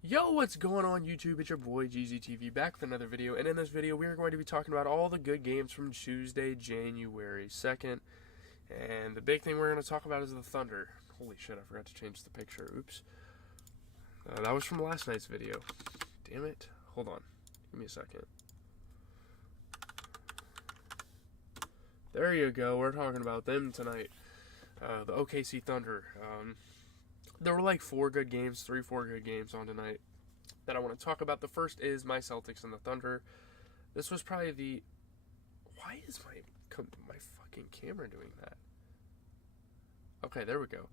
Yo, what's going on YouTube? It's your boy GZTV back with another video, and in this video we are going to be talking about all the good games from Tuesday, January 2nd, and the big thing we're going to talk about is the Thunder. Holy shit, I forgot to change the picture. Oops. That was from last night's video. Damn it. Hold on. Give me a second. There you go. We're talking about them tonight. The OKC Thunder. There were like four good games on tonight that I want to talk about. The first is my Celtics and the Thunder. This was probably the... Why is my fucking camera doing that? Okay, there we go.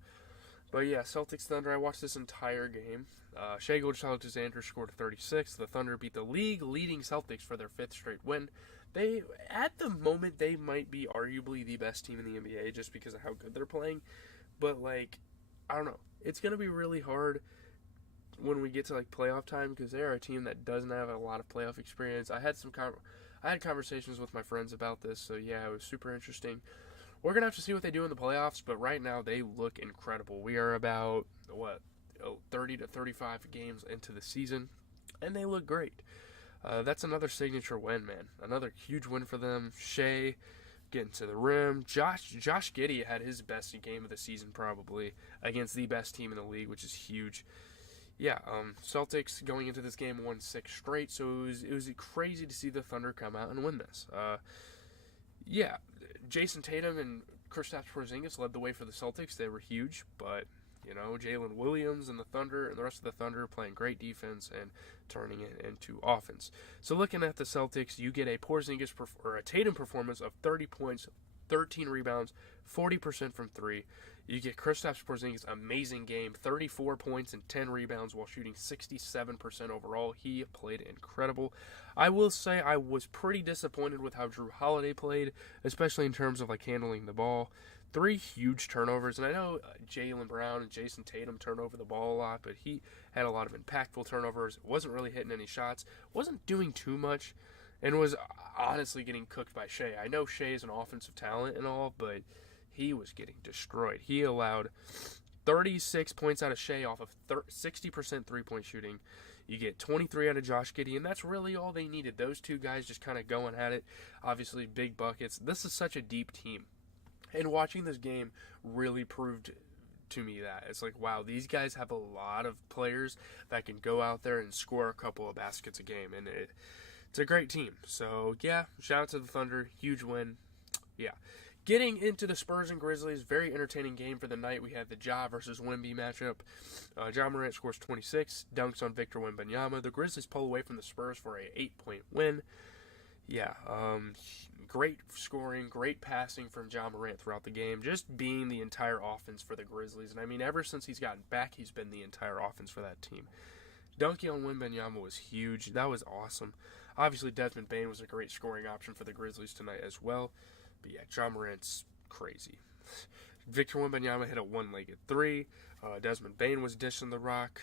But yeah, Celtics Thunder, I watched this entire game. Shai Gilgeous-Alexander scored 36. The Thunder beat the league-leading Celtics for their fifth straight win. At the moment, they might be arguably the best team in the NBA just because of how good they're playing. But, like, I don't know. It's going to be really hard when we get to, like, playoff time because they're a team that doesn't have a lot of playoff experience. I had conversations with my friends about this, so yeah, it was super interesting. We're going to have to see what they do in the playoffs, but right now they look incredible. We are about, 30 to 35 games into the season, and they look great. That's another signature win, man. Another huge win for them. Shai getting to the rim. Josh Giddey had his best game of the season probably against the best team in the league, which is huge. Yeah, Celtics going into this game won 6 straight, so it was crazy to see the Thunder come out and win this. Yeah, Jason Tatum and Kristaps Porzingis led the way for the Celtics. They were huge, but Jalen Williams and the Thunder and the rest of the Thunder playing great defense and turning it into offense. So looking at the Celtics, you get a Tatum performance of 30 points, 13 rebounds, 40% from 3. You get Kristaps Porzingis' amazing game, 34 points and 10 rebounds while shooting 67% overall. He played incredible. I will say I was pretty disappointed with how Jrue Holiday played, especially in terms of handling the ball. 3 huge turnovers, and I know Jaylen Brown and Jason Tatum turn over the ball a lot, but he had a lot of impactful turnovers. Wasn't really hitting any shots. Wasn't doing too much, and was honestly getting cooked by Shai. I know Shai is an offensive talent and all, but he was getting destroyed. He allowed 36 points out of Shai off of 60% three-point shooting. You get 23 out of Josh Giddey, and that's really all they needed. Those two guys just kind of going at it. Obviously, big buckets. This is such a deep team. And watching this game really proved to me that. It's like, wow, these guys have a lot of players that can go out there and score a couple of baskets a game. And it's a great team. So, yeah, shout out to the Thunder. Huge win. Yeah. Getting into the Spurs and Grizzlies, very entertaining game for the night. We had the Ja versus Wemby matchup. Ja Morant scores 26, dunks on Victor Wembanyama. The Grizzlies pull away from the Spurs for a 8-point win. Yeah, great scoring, great passing from Ja Morant throughout the game, just being the entire offense for the Grizzlies. And I mean, ever since he's gotten back, he's been the entire offense for that team. Dunking on Wembanyama was huge. That was awesome. Obviously, Desmond Bane was a great scoring option for the Grizzlies tonight as well. But yeah, Ja Morant's crazy. Victor Wembanyama hit a one-legged 3. Desmond Bane was dishing the rock.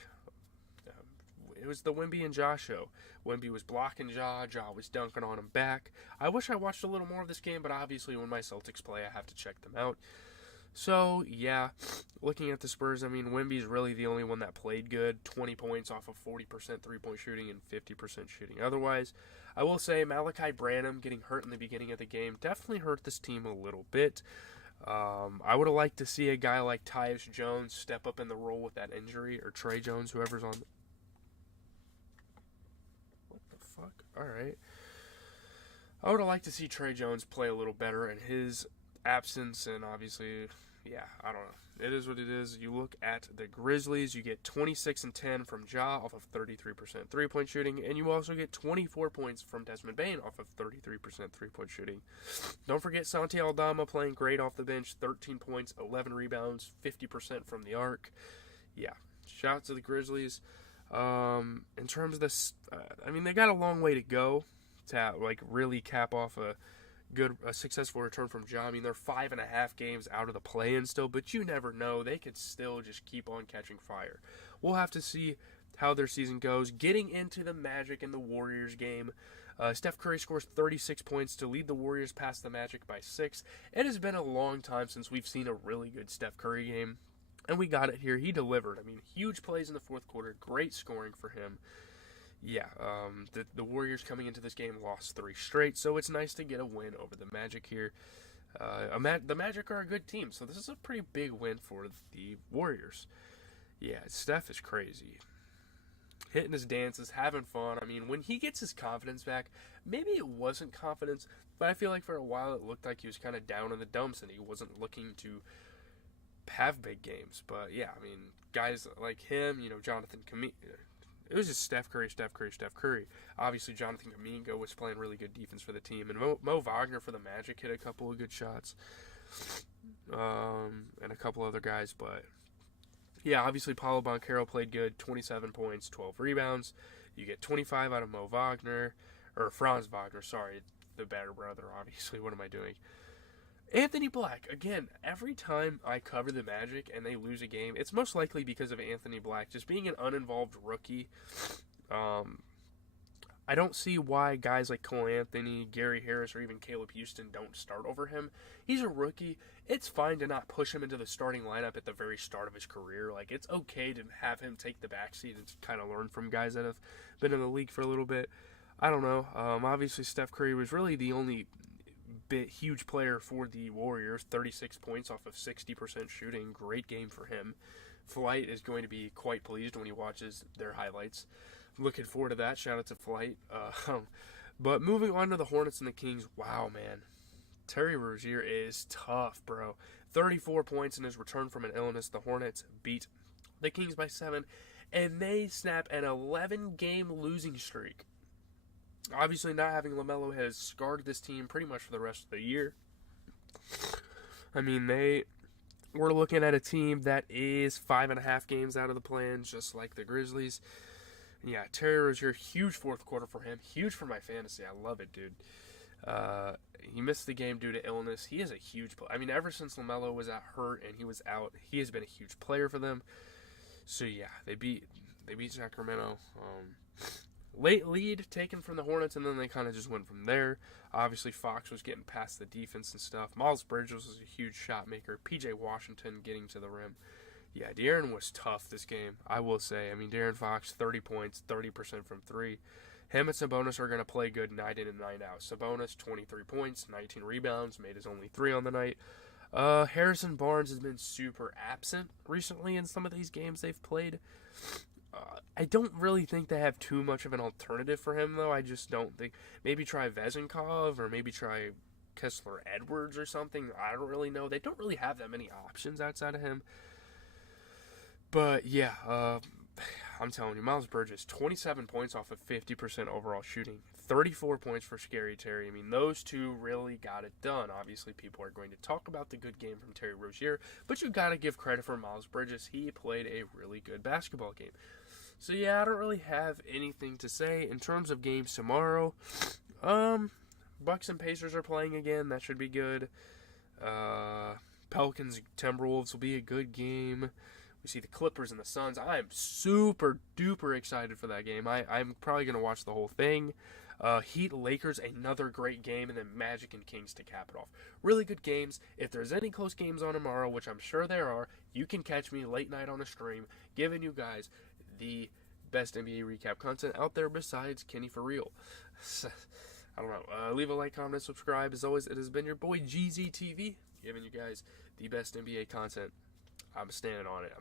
It was the Wemby and Ja show. Wemby was blocking Ja was dunking on him back. I wish I watched a little more of this game, but obviously when my Celtics play, I have to check them out. So, yeah, looking at the Spurs, I mean, Wemby's really the only one that played good. 20 points off of 40% three-point shooting and 50% shooting. Otherwise, I will say Malachi Branham getting hurt in the beginning of the game definitely hurt this team a little bit. I would have liked to see a guy like Tyus Jones step up in the role with that injury, or Trey Jones, whoever's on. Fuck. Alright. I would have liked to see Trey Jones play a little better in his absence, and obviously, yeah, I don't know. It is what it is. You look at the Grizzlies, you get 26 and 10 from Ja off of 33% three-point shooting, and you also get 24 points from Desmond Bane off of 33% three-point shooting. Don't forget Santi Aldama playing great off the bench, 13 points, 11 rebounds, 50% from the arc. Yeah, shout out to the Grizzlies. In terms of this, I mean, they got a long way to go to really cap off a successful return from Ja. I mean, they're 5.5 games out of the play-in still, but you never know. They could still just keep on catching fire. We'll have to see how their season goes. Getting into the Magic and the Warriors game, Steph Curry scores 36 points to lead the Warriors past the Magic by 6. It has been a long time since we've seen a really good Steph Curry game. And we got it here. He delivered. I mean, huge plays in the fourth quarter. Great scoring for him. Yeah, the Warriors coming into this game lost 3 straight, so it's nice to get a win over the Magic here. The Magic are a good team, so this is a pretty big win for the Warriors. Yeah, Steph is crazy. Hitting his dances, having fun. I mean, when he gets his confidence back, maybe it wasn't confidence, but I feel like for a while it looked like he was kind of down in the dumps and he wasn't looking to have big games. But yeah, I mean, guys like him, Jonathan Kaminga. It was just Steph Curry, Steph Curry, Steph Curry. Obviously, Jonathan Kaminga was playing really good defense for the team, and Mo Wagner for the Magic hit a couple of good shots, and a couple other guys. But yeah, obviously, Paulo Banchero played good, 27 points, 12 rebounds. You get 25 out of Mo Wagner, or Franz Wagner, sorry, the better brother, obviously. What am I doing? Anthony Black, again, every time I cover the Magic and they lose a game, it's most likely because of Anthony Black just being an uninvolved rookie. I don't see why guys like Cole Anthony, Gary Harris, or even Caleb Houston don't start over him. He's a rookie. It's fine to not push him into the starting lineup at the very start of his career. Like, it's okay to have him take the backseat and kind of learn from guys that have been in the league for a little bit. I don't know. Obviously, Steph Curry was really the only huge player for the Warriors. 36 points off of 60% shooting. Great game for him. Flight is going to be quite pleased when he watches their highlights. Looking forward to that. Shout out to Flight. But moving on to the Hornets and the Kings. Wow, man. Terry Rozier is tough, bro. 34 points in his return from an illness. The Hornets beat the Kings by 7, and they snap an 11-game losing streak. Obviously, not having LaMelo has scarred this team pretty much for the rest of the year. I mean, we're looking at a team that is 5.5 games out of the plan, just like the Grizzlies. And yeah, Terry Rozier, huge fourth quarter for him. Huge for my fantasy. I love it, dude. He missed the game due to illness. He is a huge player. I mean, ever since LaMelo was hurt and he was out, he has been a huge player for them. So yeah, they beat Sacramento. Late lead taken from the Hornets, and then they kind of just went from there. Obviously, Fox was getting past the defense and stuff. Miles Bridges was a huge shot maker. P.J. Washington getting to the rim. Yeah, De'Aaron was tough this game, I will say. I mean, De'Aaron Fox, 30 points, 30% from 3. Him and Sabonis are going to play good night in and night out. Sabonis, 23 points, 19 rebounds, made his only 3 on the night. Harrison Barnes has been super absent recently in some of these games they've played. I don't really think they have too much of an alternative for him, though. I just don't think. Maybe try Vezenkov, or maybe try Kessler Edwards or something. I don't really know. They don't really have that many options outside of him. But, yeah, I'm telling you, Miles Bridges, 27 points off of 50% overall shooting. 34 points for Scary Terry. I mean, those two really got it done. Obviously, people are going to talk about the good game from Terry Rozier, but you got to give credit for Miles Bridges. He played a really good basketball game. So, yeah, I don't really have anything to say in terms of games tomorrow. Bucks and Pacers are playing again. That should be good. Pelicans, Timberwolves will be a good game. We see the Clippers and the Suns. I am super duper excited for that game. I'm probably going to watch the whole thing. Heat, Lakers, another great game, and then Magic and Kings to cap it off. Really good games. If there's any close games on tomorrow, which I'm sure there are, you can catch me late night on a stream, giving you guys the best NBA recap content out there besides Kenny for Real. I don't know. Leave a like, comment, subscribe. As always, it has been your boy GZTV, giving you guys the best NBA content. I'm standing on it.